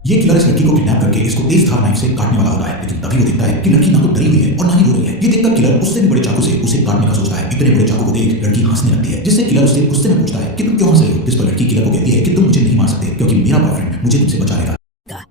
ये किलर इस लड़की को किडनैप करके इसको तेज धार नाइफ से काटने वाला होता है, लेकिन तभी वो देखता है कि लड़की ना तो डरी हुई है और ना ही रो रही है। ये देखकर किलर उससे भी बड़े चाकू से उसे काटने का सोचता है। इतने बड़े चाकू को देख लड़की हंसने लगती है, जिससे किलर उससे गुस्से में पूछता है कि तुम क्यों हंस रही हो। जिस पर लड़की किलर को कहती है कि तुम मुझे नहीं मार सकते क्योंकि मेरा बॉयफ्रेंड मुझे तुमसे बचा लेगा।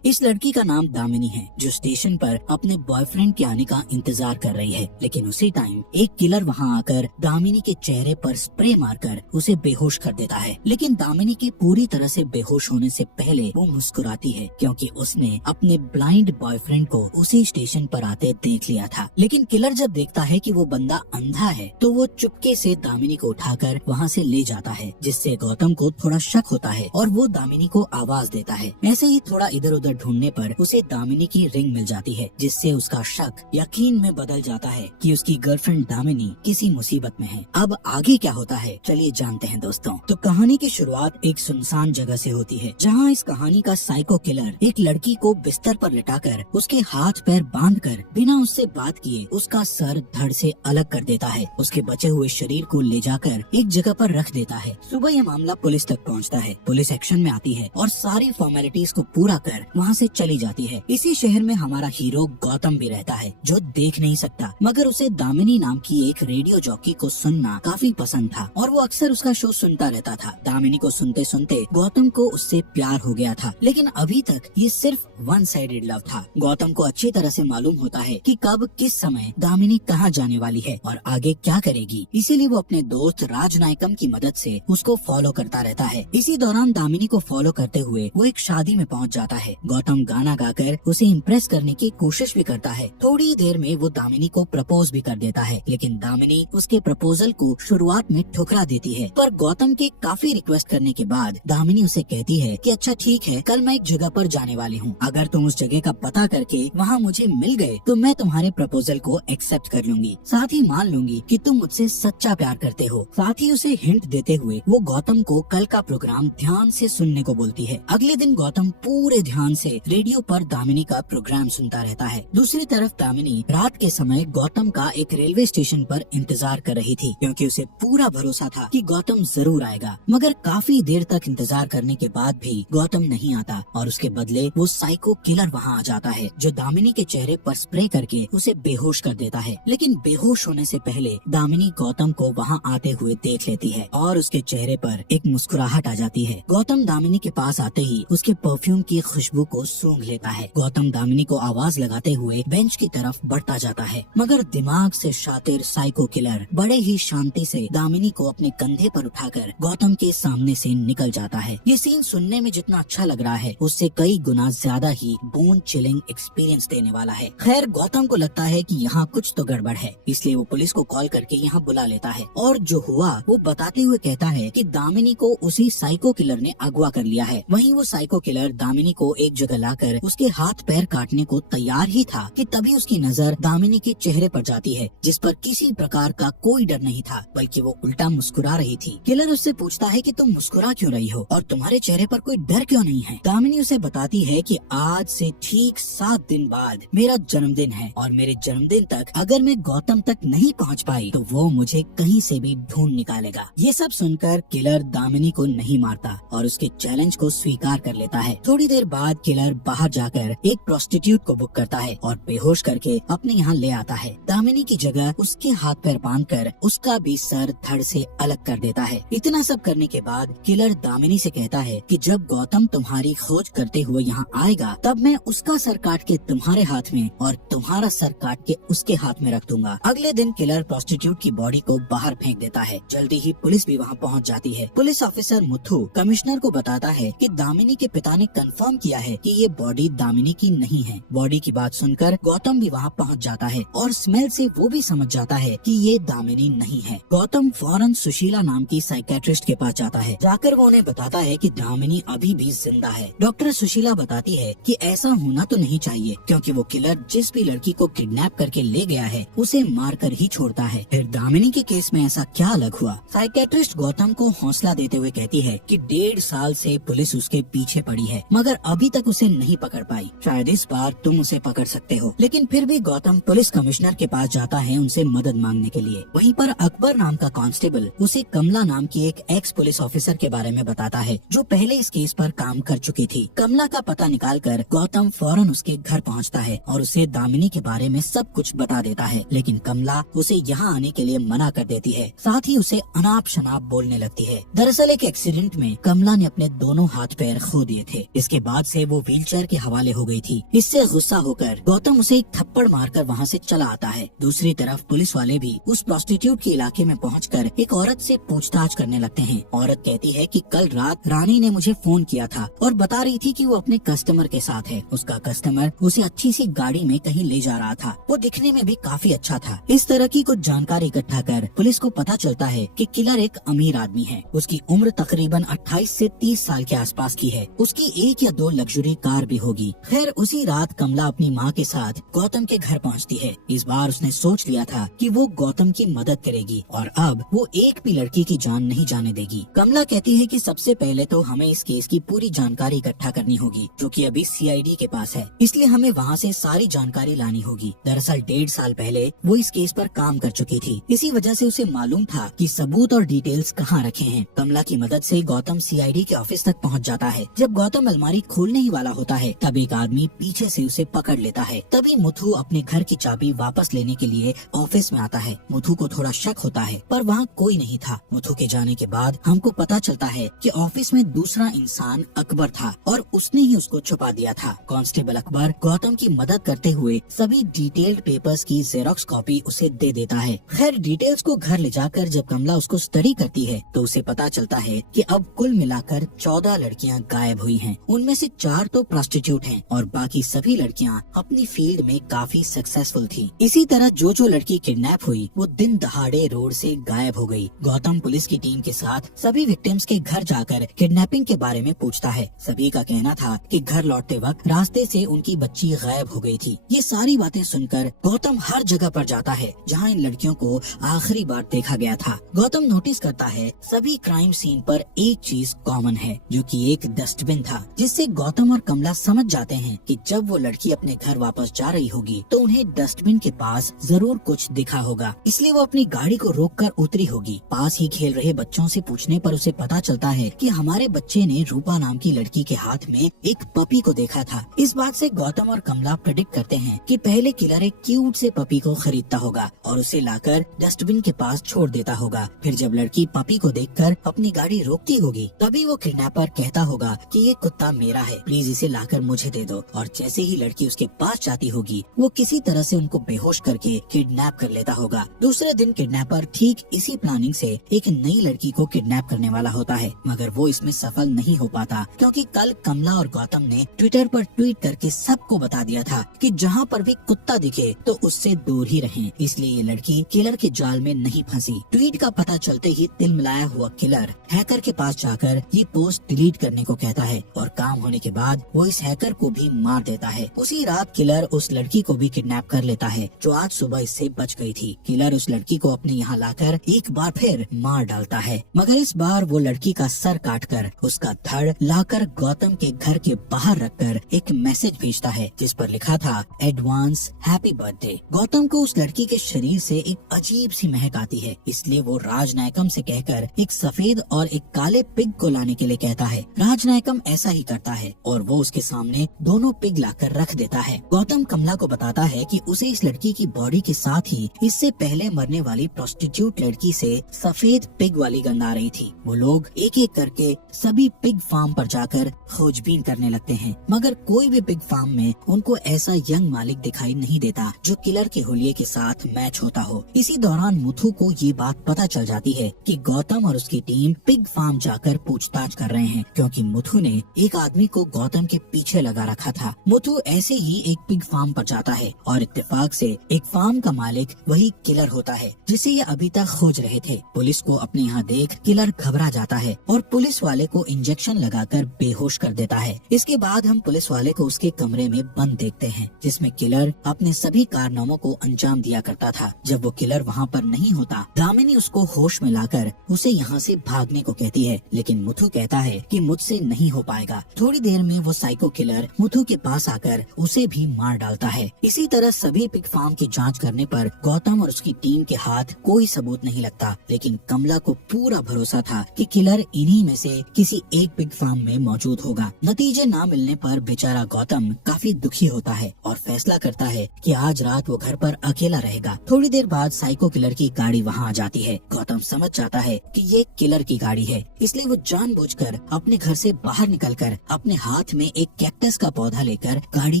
इस लड़की का नाम दामिनी है, जो स्टेशन पर अपने बॉयफ्रेंड के आने का इंतजार कर रही है। लेकिन उसी टाइम एक किलर वहां आकर दामिनी के चेहरे पर स्प्रे मारकर उसे बेहोश कर देता है। लेकिन दामिनी के पूरी तरह से बेहोश होने से पहले वो मुस्कुराती है, क्योंकि उसने अपने ब्लाइंड बॉयफ्रेंड को उसी स्टेशन पर आते देख लिया था। लेकिन किलर जब देखता है कि वो बंदा अंधा है, तो वो चुपके से दामिनी को उठाकर वहाँ से ले जाता है, जिससे गौतम को थोड़ा शक होता है और वो दामिनी को आवाज देता है। ऐसे ही थोड़ा इधर उधर ढूंढने पर उसे दामिनी की रिंग मिल जाती है, जिससे उसका शक यकीन में बदल जाता है कि उसकी गर्लफ्रेंड दामिनी किसी मुसीबत में है। अब आगे क्या होता है, चलिए जानते हैं दोस्तों। तो कहानी की शुरुआत एक सुनसान जगह से होती है, जहाँ इस कहानी का साइको किलर एक लड़की को बिस्तर पर लिटाकर उसके हाथ पैर बांधकर बिना उससे बात किए उसका सर धड़ से अलग कर देता है। उसके बचे हुए शरीर को ले जाकर एक जगह पर रख देता है। सुबह यह मामला पुलिस तक पहुँचता है। पुलिस एक्शन में आती है और सारी फॉर्मेलिटीज को पूरा कर वहाँ से चली जाती है। इसी शहर में हमारा हीरो गौतम भी रहता है, जो देख नहीं सकता, मगर उसे दामिनी नाम की एक रेडियो जॉकी को सुनना काफी पसंद था और वो अक्सर उसका शो सुनता रहता था। दामिनी को सुनते सुनते गौतम को उससे प्यार हो गया था, लेकिन अभी तक ये सिर्फ वन साइडेड लव था। गौतम को अच्छी तरह से मालूम होता है कि कब किस समय दामिनी कहाँ जाने वाली है और आगे क्या करेगी, इसीलिए वो अपने दोस्त राजनायकम की मदद से उसको फॉलो करता रहता है। इसी दौरान दामिनी को फॉलो करते हुए वो एक शादी में पहुँच जाता है। गौतम गाना गाकर उसे इम्प्रेस करने की कोशिश भी करता है। थोड़ी देर में वो दामिनी को प्रपोज भी कर देता है, लेकिन दामिनी उसके प्रपोजल को शुरुआत में ठुकरा देती है। पर गौतम के काफी रिक्वेस्ट करने के बाद दामिनी उसे कहती है कि अच्छा ठीक है, कल मैं एक जगह पर जाने वाली हूँ, अगर तुम उस जगह का पता करके वहाँ मुझे मिल गए तो मैं तुम्हारे प्रपोजल को एक्सेप्ट कर लूंगी, साथ ही मान लूंगी कि तुम मुझसे सच्चा प्यार करते हो। साथ ही उसे हिंट देते हुए वो गौतम को कल का प्रोग्राम ध्यान से सुनने को बोलती है। अगले दिन गौतम पूरे ध्यान से रेडियो पर दामिनी का प्रोग्राम सुनता रहता है। दूसरी तरफ दामिनी रात के समय गौतम का एक रेलवे स्टेशन पर इंतजार कर रही थी, क्योंकि उसे पूरा भरोसा था कि गौतम जरूर आएगा। मगर काफी देर तक इंतजार करने के बाद भी गौतम नहीं आता और उसके बदले वो साइको किलर वहाँ आ जाता है, जो दामिनी के चेहरे पर स्प्रे करके उसे बेहोश कर देता है। लेकिन बेहोश होने से पहले दामिनी गौतम को वहाँ आते हुए देख लेती है और उसके चेहरे पर एक मुस्कुराहट आ जाती है। गौतम दामिनी के पास आते ही उसके परफ्यूम की खुशबू को सूंघ लेता है। गौतम दामिनी को आवाज लगाते हुए बेंच की तरफ बढ़ता जाता है, मगर दिमाग से शातिर साइको किलर बड़े ही शांति से दामिनी को अपने कंधे पर उठाकर गौतम के सामने से निकल जाता है। ये सीन सुनने में जितना अच्छा लग रहा है, उससे कई गुना ज्यादा ही बोन चिलिंग एक्सपीरियंस देने वाला है। खैर, गौतम को लगता है कि यहाँ कुछ तो गड़बड़ है, इसलिए वो पुलिस को कॉल करके यहाँ बुला लेता है और जो हुआ वो बताते हुए कहता है कि दामिनी को उसी साइको किलर ने अगवा कर लिया है। वहीं वो साइको किलर दामिनी को एक जगह लाकर उसके हाथ पैर काटने को तैयार ही था कि तभी उसकी नजर दामिनी के चेहरे पर जाती है, जिस पर किसी प्रकार का कोई डर नहीं था, बल्कि वो उल्टा मुस्कुरा रही थी। किलर उससे पूछता है कि तुम मुस्कुरा क्यों रही हो और तुम्हारे चेहरे पर कोई डर क्यों नहीं है। दामिनी उसे बताती है कि आज से ठीक 7 दिन बाद मेरा जन्मदिन है और मेरे जन्मदिन तक अगर मैं गौतम तक नहीं पहुंच पाई तो वो मुझे कहीं से भी ढूंढ निकालेगा। ये सब सुनकर किलर दामिनी को नहीं मारता और उसके चैलेंज को स्वीकार कर लेता है। थोड़ी देर बाद किलर बाहर जाकर एक प्रोस्टिट्यूट को बुक करता है और बेहोश करके अपने यहाँ ले आता है। दामिनी की जगह उसके हाथ पैर बांधकर उसका भी सर धड़ से अलग कर देता है। इतना सब करने के बाद किलर दामिनी से कहता है कि जब गौतम तुम्हारी खोज करते हुए यहाँ आएगा तब मैं उसका सर काट के तुम्हारे हाथ में और तुम्हारा सर काट के उसके हाथ में रख दूंगा। अगले दिन किलर प्रोस्टिट्यूट की बॉडी को बाहर फेंक देता है। जल्दी ही पुलिस भी वहाँ पहुँच जाती है। पुलिस ऑफिसर मुथु कमिश्नर को बताता है कि दामिनी के पिता ने कंफर्म किया है कि ये बॉडी दामिनी की नहीं है। बॉडी की बात सुनकर गौतम भी वहाँ पहुँच जाता है और स्मेल से वो भी समझ जाता है कि ये दामिनी नहीं है। गौतम फौरन सुशीला नाम की साइकेट्रिस्ट के पास जाता है। जाकर वो उन्हें बताता है कि दामिनी अभी भी जिंदा है। डॉक्टर सुशीला बताती है कि ऐसा होना तो नहीं चाहिए, क्योंकि वो किलर जिस भी लड़की को किडनैप करके ले गया है उसे मारकर ही छोड़ता है। फिर दामिनी के केस में ऐसा क्या अलग हुआ? साइकेट्रिस्ट गौतम को हौसला देते हुए कहती है कि 1.5 साल से पुलिस उसके पीछे पड़ी है, मगर अभी तक तक उसे नहीं पकड़ पाई। शायद इस बार तुम उसे पकड़ सकते हो। लेकिन फिर भी गौतम पुलिस कमिश्नर के पास जाता है उनसे मदद मांगने के लिए। वहीं पर अकबर नाम का कांस्टेबल उसे कमला नाम की एक एक्स पुलिस ऑफिसर के बारे में बताता है जो पहले इस केस पर काम कर चुकी थी। कमला का पता निकालकर गौतम फौरन उसके घर पहुंचता है और उसे दामिनी के बारे में सब कुछ बता देता है। लेकिन कमला उसे यहाँ आने के लिए मना कर देती है, साथ ही उसे अनाप शनाप बोलने लगती है। दरअसल एक एक्सीडेंट में कमला ने अपने दोनों हाथ पैर खो दिए थे। इसके बाद से वो व्हीलचेयर के हवाले हो गई थी। इससे गुस्सा होकर गौतम उसे एक थप्पड़ मारकर वहाँ से चला आता है। दूसरी तरफ पुलिस वाले भी उस प्रोस्टिट्यूट के इलाके में पहुंचकर एक औरत से पूछताछ करने लगते हैं। औरत कहती है कि कल रात रानी ने मुझे फोन किया था और बता रही थी कि वो अपने कस्टमर के साथ है। उसका कस्टमर उसे अच्छी सी गाड़ी में कहीं ले जा रहा था। वो दिखने में भी काफी अच्छा था। इस तरह की कुछ जानकारी इकट्ठा कर पुलिस को पता चलता है कि किलर एक अमीर आदमी है। उसकी उम्र तकरीबन 28 से 30 साल के आसपास की है। उसकी 1 या 2 लग्जरी कार भी होगी। खैर उसी रात कमला अपनी माँ के साथ गौतम के घर पहुँचती है। इस बार उसने सोच लिया था कि वो गौतम की मदद करेगी और अब वो एक भी लड़की की जान नहीं जाने देगी। कमला कहती है कि सबसे पहले तो हमें इस केस की पूरी जानकारी इकट्ठा करनी होगी जो कि अभी सीआईडी के पास है, इसलिए हमें वहाँ से सारी जानकारी लानी होगी। दरअसल 1.5 साल पहले वो इस केस पर काम कर चुकी थी। इसी वजह से उसे मालूम था कि सबूत और डिटेल्स कहाँ रखे हैं। कमला की मदद से गौतम सीआईडी के ऑफिस तक पहुँच जाता है। जब गौतम अलमारी खोलने ही वाला होता है तब एक आदमी पीछे से उसे पकड़ लेता है। तभी मुथु अपने घर की चाबी वापस लेने के लिए ऑफिस में आता है। मुथु को थोड़ा शक होता है पर वहाँ कोई नहीं था। मुथु के जाने के बाद हमको पता चलता है कि ऑफिस में दूसरा इंसान अकबर था और उसने ही उसको छुपा दिया था। कांस्टेबल अकबर गौतम की मदद करते हुए सभी डिटेल्ड पेपर्स की जेरोक्स कॉपी उसे दे देता है। खैर डिटेल्स को घर ले जाकर जब कमला उसको स्टडी करती है तो उसे पता चलता है कि अब कुल मिलाकर 14 लड़कियां गायब हुई हैं। उनमें से 4 तो प्रोस्टिट्यूट हैं और बाकी सभी लड़कियां अपनी फील्ड में काफी सक्सेसफुल थी। इसी तरह जो लड़की किडनैप हुई वो दिन दहाड़े रोड से गायब हो गई। गौतम पुलिस की टीम के साथ सभी विक्टिम्स के घर जाकर किडनैपिंग के बारे में पूछता है। सभी का कहना था कि घर लौटते वक्त रास्ते से उनकी बच्ची गायब हो गई थी। ये सारी बातें सुनकर गौतम हर जगह पर जाता है जहाँ इन लड़कियों को आखिरी बार देखा गया था। गौतम नोटिस करता है सभी क्राइम सीन पर एक चीज कॉमन है जो कि एक डस्टबिन था, जिससे गौतम और कमला समझ जाते हैं कि जब वो लड़की अपने घर वापस जा रही होगी तो उन्हें डस्टबिन के पास जरूर कुछ दिखा होगा, इसलिए वो अपनी गाड़ी को रोककर उतरी होगी। पास ही खेल रहे बच्चों से पूछने पर उसे पता चलता है कि हमारे बच्चे ने रूपा नाम की लड़की के हाथ में एक पपी को देखा था। इस बात से गौतम और कमला प्रेडिक्ट करते हैं कि पहले किलर एक क्यूट से पपी को खरीदता होगा और उसे लाकर डस्टबिन के पास छोड़ देता होगा। फिर जब लड़की पपी को देखकर अपनी गाड़ी रोकती होगी तभी वो किडनैपर कहता होगा कि ये कुत्ता मेरा है, प्लीज इसे लाकर मुझे दे दो। और जैसे ही लड़की उसके पास जाती होगी वो किसी तरह से उनको बेहोश करके किडनैप कर लेता होगा। दूसरे दिन किडनैपर ठीक इसी प्लानिंग से एक नई लड़की को किडनैप करने वाला होता है, मगर वो इसमें सफल नहीं हो पाता क्योंकि कल कमला और गौतम ने ट्विटर पर ट्वीट करके सबको बता दिया था कि जहाँ पर भी कुत्ता दिखे तो उससे दूर ही रहें। इसलिए ये लड़की किलर के जाल में नहीं फंसी। ट्वीट का पता चलते ही तिलमिलाया हुआ किलर हैकर के पास जाकर ये पोस्ट डिलीट करने को कहता है और काम होने के बाद वो इस हैकर को भी मार देता है। उसी रात किलर उस लड़की को भी किडनैप कर लेता है जो आज सुबह इससे बच गई थी। किलर उस लड़की को अपने यहाँ लाकर एक बार फिर मार डालता है, मगर इस बार वो लड़की का सर काटकर उसका धड़ लाकर गौतम के घर के बाहर रखकर एक मैसेज भेजता है जिस पर लिखा था एडवांस हैप्पी बर्थडे। गौतम को उस लड़की के शरीर से एक अजीब सी महक आती है, इसलिए वो राजनायकम से कहकर एक सफेद और एक काले पिग को लाने के लिए कहता है। राजनायकम ऐसा ही करता है और वो उसके सामने दोनों पिग लाकर रख देता है। गौतम कमला को बताता है कि उसे इस लड़की की बॉडी के साथ ही इससे पहले मरने वाली प्रोस्टिट्यूट लड़की से सफेद पिग वाली गंध आ रही थी। वो लोग एक एक करके सभी पिग फार्म पर जाकर खोजबीन करने लगते हैं, मगर कोई भी पिग फार्म में उनको ऐसा यंग मालिक दिखाई नहीं देता जो किलर के हुलिये के साथ मैच होता हो। इसी दौरान मुथु को ये बात पता चल जाती है कि गौतम और उसकी टीम पिग फार्म जाकर पूछताछ कर रहे हैं क्योंकि मुथु ने एक आदमी को गौतम के पीछे लगा रखा था। मुथु ऐसे ही एक पिग फार्म पर जाता है और इत्तेफाक से एक फार्म का मालिक वही किलर होता है जिसे ये अभी तक खोज रहे थे। पुलिस को अपने यहाँ देख किलर घबरा जाता है और पुलिस वाले को इंजेक्शन लगाकर बेहोश कर देता है। इसके बाद हम पुलिस वाले को उसके कमरे में बंद देखते हैं जिसमें किलर अपने सभी कारनामों को अंजाम दिया करता था। जब वो किलर वहाँ पर नहीं होता दामिनी उसको होश में लाकर उसे यहाँ से भागने को कहती है, लेकिन मुथु कहता है कि मुझसे नहीं हो पाएगा। थोड़ी देर में वो साइको किलर मुथु के पास आकर उसे भी मार डालता है। इसी तरह सभी पिग फार्म की जांच करने पर गौतम और उसकी टीम के हाथ कोई सबूत नहीं लगता, लेकिन कमला को पूरा भरोसा था कि किलर इन्हीं में से किसी एक पिग फार्म में मौजूद होगा। नतीजे ना मिलने पर बेचारा गौतम काफी दुखी होता है और फैसला करता है कि आज रात वो घर पर अकेला रहेगा। थोड़ी देर बाद साइको किलर की गाड़ी वहाँ आ जाती है। गौतम समझ जाता है कि ये किलर की गाड़ी है, इसलिए वो जानबूझकर अपने घर से बाहर निकलकर अपने हाथ में एक कैक्टस का पौधा लेकर गाड़ी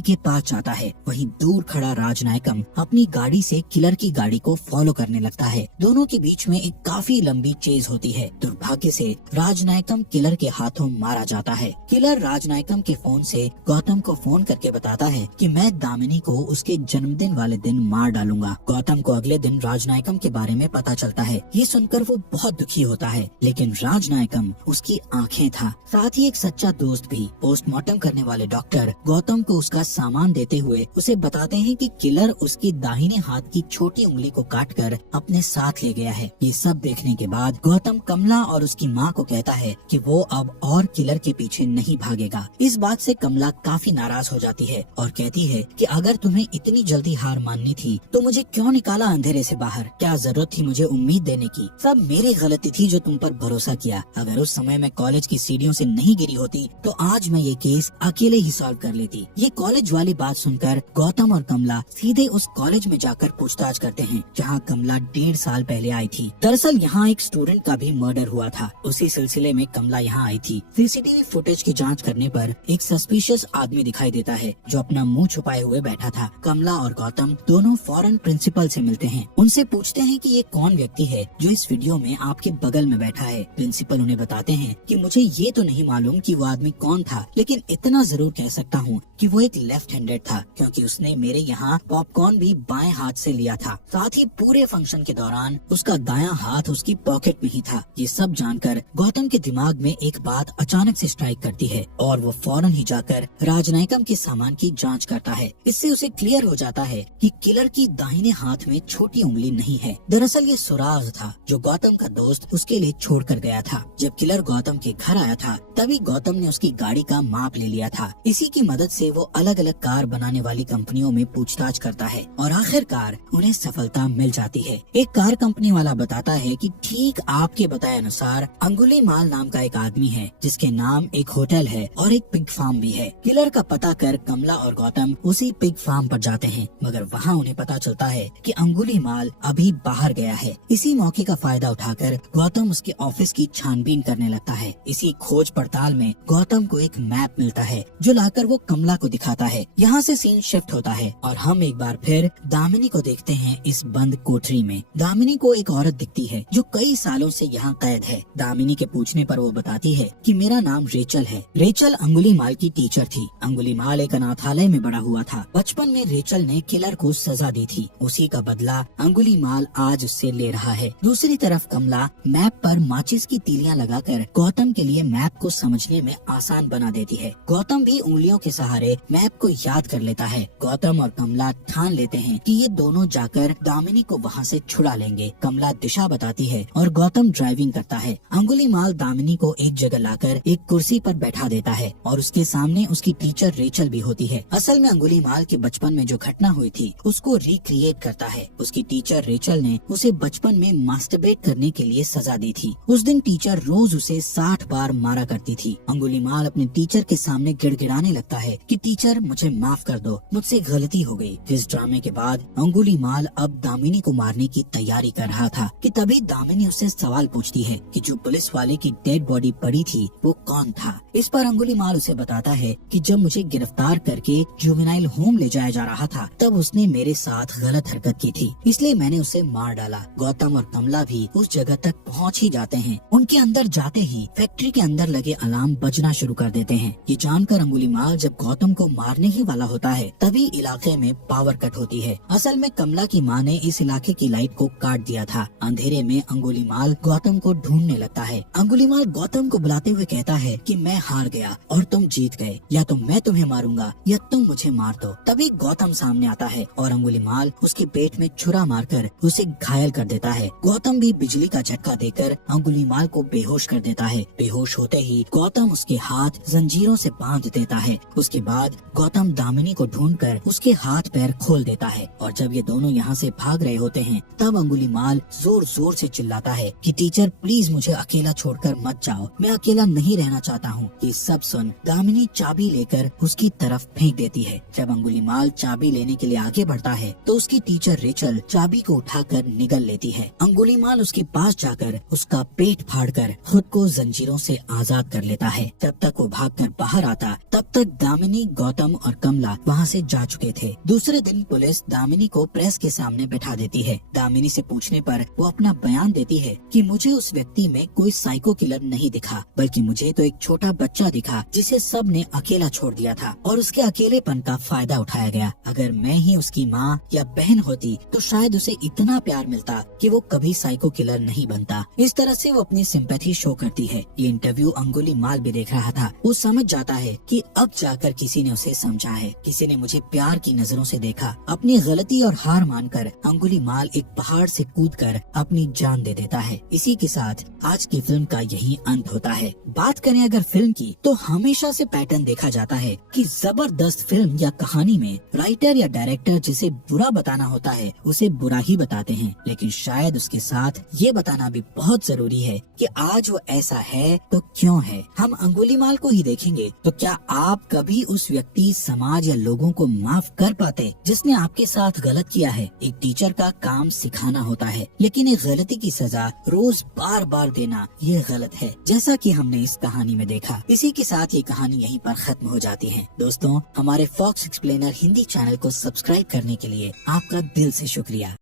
के पास जाता है। वहीं दूर खड़ा राजनायकम अपनी गाड़ी से किलर की गाड़ी को फॉलो करने लगता है। दोनों के बीच में एक काफी लंबी चेज होती है। दुर्भाग्य से राजनायकम किलर के हाथों मारा जाता है। किलर राजनायकम के फोन से गौतम को फोन करके बताता है कि मैं दामिनी को उसके जन्मदिन वाले दिन मार डालूंगा। गौतम को अगले दिन राजनायकम के बारे में पता चलता है। ये सुनकर वो बहुत दुखी होता है, लेकिन राजनायकम उसकी आंखें था। साथ ही एक सच्चा दोस्त भी। पोस्टमार्टम करने वाले डॉक्टर गौतम को उसका सामान देते हुए उसे बताते हैं कि किलर उसकी दाहिने हाथ की छोटी उंगली को काटकर अपने साथ ले गया है। ये सब देखने के बाद गौतम कमला और उसकी माँ को कहता है कि वो अब और किलर के पीछे नहीं भागेगा। इस बात से कमला काफी नाराज हो जाती है और कहती है कि अगर तुम्हें इतनी जल्दी हार माननी थी तो मुझे क्यों निकाला अंधेरे से बाहर? क्या जरूरत थी मुझे उम्मीद देने की? सब मेरी गलती थी जो तुम पर भरोसा किया। अगर उस समय मैं कॉलेज की सीढ़ियों से नहीं गिरी होती तो आज मैं ये केस अकेले ही सॉल्व कर लेती। ये कॉलेज वाली बात सुनकर गौतम और कमला सीधे उस कॉलेज में जाकर पूछताछ करते हैं जहाँ कमला 1.5 साल पहले आई थी। दरअसल यहाँ एक स्टूडेंट का भी मर्डर हुआ था। उसी सिलसिले में कमला यहाँ आई थी। सीसीटीवी फुटेज की जांच करने पर एक सस्पिशियस आदमी दिखाई देता है जो अपना मुंह छुपाए हुए बैठा था। कमला और गौतम दोनों फौरन प्रिंसिपल से मिलते हैं। उनसे पूछते हैं कि ये कौन व्यक्ति है जो इस वीडियो में आपके बगल में बैठा है। प्रिंसिपल उन्हें बताते हैं कि मुझे ये तो नहीं मालूम कि वो आदमी कौन था, लेकिन इतना जरूर कह सकता हूँ कि वो एक लेफ्ट हैंडेड था, क्योंकि उसने मेरे यहाँ पॉपकॉर्न भी बाएं हाथ से लिया था। साथ ही पूरे फंक्शन के दौरान उसका दायां हाथ उसकी पॉकेट में ही था। ये सब जानकर गौतम के दिमाग में एक बात अचानक से स्ट्राइक करती है और वो फौरन ही जाकर राजनायकम के सामान की जांच करता है। इससे उसे क्लियर हो जाता है कि किलर की दाहिने हाथ में छोटी उंगली नहीं है। दरअसल ये सुराग था जो गौतम का दोस्त उसके लिए छोड़ कर गया था। जब किलर गौतम के घर आया था तभी गौतम ने उसकी गाड़ी का माप ले लिया था। इसी की मदद से वो अलग अलग कार बनाने वाली कंपनियों में पूछताछ करता है और आखिरकार उन्हें सफलता मिल जाती है। एक कार कंपनी वाला बताता है कि ठीक आपके बताए अनुसार अंगुलीमाल नाम का एक आदमी है जिसके नाम एक होटल है और एक पिग फार्म भी है। किलर का पता कर कमला और गौतम उसी पिग फार्म पर जाते हैं, मगर वहाँ उन्हें पता चलता है कि अंगुलीमाल अभी बाहर गया है। इसी मौके का फायदा उठाकर गौतम उसके ऑफिस की छानबीन करने लगता है। इसी खोज पड़ताल में गौतम को एक मैप मिलता है जो लाकर वो कमला को दिखाता है। यहाँ से सीन शिफ्ट होता है और हम एक बार फिर दामिनी को देखते हैं इस बंद कोठरी में। दामिनी को एक औरत दिखती है जो कई सालों से यहाँ कैद है। दामिनी के पूछने पर वो बताती है कि मेरा नाम रेचल है। रेचल अंगुलीमाल की टीचर थी। अंगुलीमाल एक अनाथालय में बड़ा हुआ था। बचपन में रेचल ने किलर को सजा दी थी, उसी का बदला अंगुलीमाल आज उससे ले रहा है। दूसरी तरफ कमला मैप पर माचिस की तीलियां लगाकर गौतम के लिए मैप को समझने में आसान बना देती है। गौतम भी उंगलियों के सहारे मैप को याद कर लेता है। गौतम और कमला ठान लेते हैं कि ये दोनों जाकर दामिनी को वहाँ से छुड़ा लेंगे। कमला दिशा बताती है और गौतम ड्राइविंग करता है। अंगुलीमाल दामिनी को एक जगह लाकर एक कुर्सी पर बैठा देता है और उसके सामने उसकी टीचर रेचल भी होती है। असल में अंगुलीमाल के बचपन में जो घटना हुई थी उसको रिक्रिएट करता है। उसकी टीचर रेचल ने उसे बचपन में मास्टरबेट करने के लिए सजा दी थी। उस दिन टीचर रोज उसे 60 बार मारा करती थी। अंगुलीमाल अपने टीचर के सामने गिड़गिड़ाने लगता है कि टीचर मुझे माफ कर दो, मुझसे गलती हो गई। इस ड्रामे के बाद अंगुलीमाल अब दामिनी को मारने की तैयारी कर रहा था कि तभी दामिनी उससे सवाल पूछती है कि जो पुलिस वाले की डेड बॉडी पड़ी थी वो कौन था। इस पर अंगुलीमाल उसे बताता है कि जब मुझे गिरफ्तार करके जुवेनाइल होम ले जाया जा रहा था तब उसने मेरे साथ गलत हरकत की थी, इसलिए मैंने उसे मार डाला। गौतम और कमला भी उस जगह तक पहुंच ही जाते हैं। उनके अंदर जाते ही फैक्ट्री के अंदर लगे अलार्म बजना शुरू कर देते हैं। ये जानकर अंगुलीमाल जब गौतम को मारने ही वाला होता है तभी इलाके में पावर कट होती है। असल में कमला की माँ ने इस इलाके की लाइट को काट दिया था। अंधेरे में अंगुलीमाल गौतम को ढूंढने लगता है। अंगुलीमाल गौतम को बुलाते हुए कहता है कि मैं हार गया और तुम जीत गए, या तो मैं तुम्हें मारूंगा या तुम मुझे मार दो। तभी गौतम सामने आता है और अंगुलीमाल उसके पेट में छुरा मारकर उसे घायल कर देता है। गौतम भी बिजली का झटका देकर अंगुलीमाल को बेहोश कर देता है। बेहोश होते ही गौतम उसके हाथ जंजीर जंजीरों से बांध देता है। उसके बाद गौतम दामिनी को ढूंढकर उसके हाथ पैर खोल देता है और जब ये दोनों यहाँ से भाग रहे होते हैं तब अंगुलीमाल जोर जोर से चिल्लाता है कि टीचर प्लीज मुझे अकेला छोड़कर मत जाओ, मैं अकेला नहीं रहना चाहता हूँ। ये सब सुन दामिनी चाबी लेकर उसकी तरफ फेंक देती है। जब अंगुलीमाल चाबी लेने के लिए आगे बढ़ता है तो उसकी टीचर रेचल चाबी को उठाकर निगल लेती है। अंगुलीमाल उसके पास जाकर उसका पेट फाड़कर खुद को जंजीरों से आजाद कर लेता है। जब तक वो भागकर बाहर आता तब तक दामिनी, गौतम और कमला वहाँ से जा चुके थे। दूसरे दिन पुलिस दामिनी को प्रेस के सामने बैठा देती है। दामिनी से पूछने पर वो अपना बयान देती है कि मुझे उस व्यक्ति में कोई साइको किलर नहीं दिखा, बल्कि मुझे तो एक छोटा बच्चा दिखा जिसे सब ने अकेला छोड़ दिया था और उसके अकेलेपन का फायदा उठाया गया। अगर मैं ही उसकी माँ या बहन होती तो शायद उसे इतना प्यार मिलता कि वो कभी साइको किलर नहीं बनता। इस तरह से वो अपनी सिंपैथी शो करती है। ये इंटरव्यू अंगुलीमाल भी देख रहा था। वो समझ जाता है कि अब जाकर किसी ने उसे समझा है, किसी ने मुझे प्यार की नजरों से देखा। अपनी गलती और हार मानकर अंगुलीमाल एक पहाड़ से कूदकर अपनी जान दे देता है। इसी के साथ आज की फिल्म का यही अंत होता है। बात करें अगर फिल्म की तो हमेशा से पैटर्न देखा जाता है कि जबरदस्त फिल्म या कहानी में राइटर या डायरेक्टर जिसे बुरा बताना होता है उसे बुरा ही बताते हैं, लेकिन शायद उसके साथ ये बताना भी बहुत जरूरी है कि आज वो ऐसा है तो क्यों है। हम अंगुलीमाल को ही देखेंगे तो क्या आप कभी उस व्यक्ति, समाज या लोगों को माफ कर पाते जिसने आपके साथ गलत किया है? एक टीचर का काम सिखाना होता है, लेकिन एक गलती की सजा रोज बार बार देना ये गलत है, जैसा कि हमने इस कहानी में देखा। इसी के साथ ये कहानी यहीं पर खत्म हो जाती है। दोस्तों, हमारे फॉक्स एक्सप्लेनर हिंदी चैनल को सब्सक्राइब करने के लिए आपका दिल से शुक्रिया।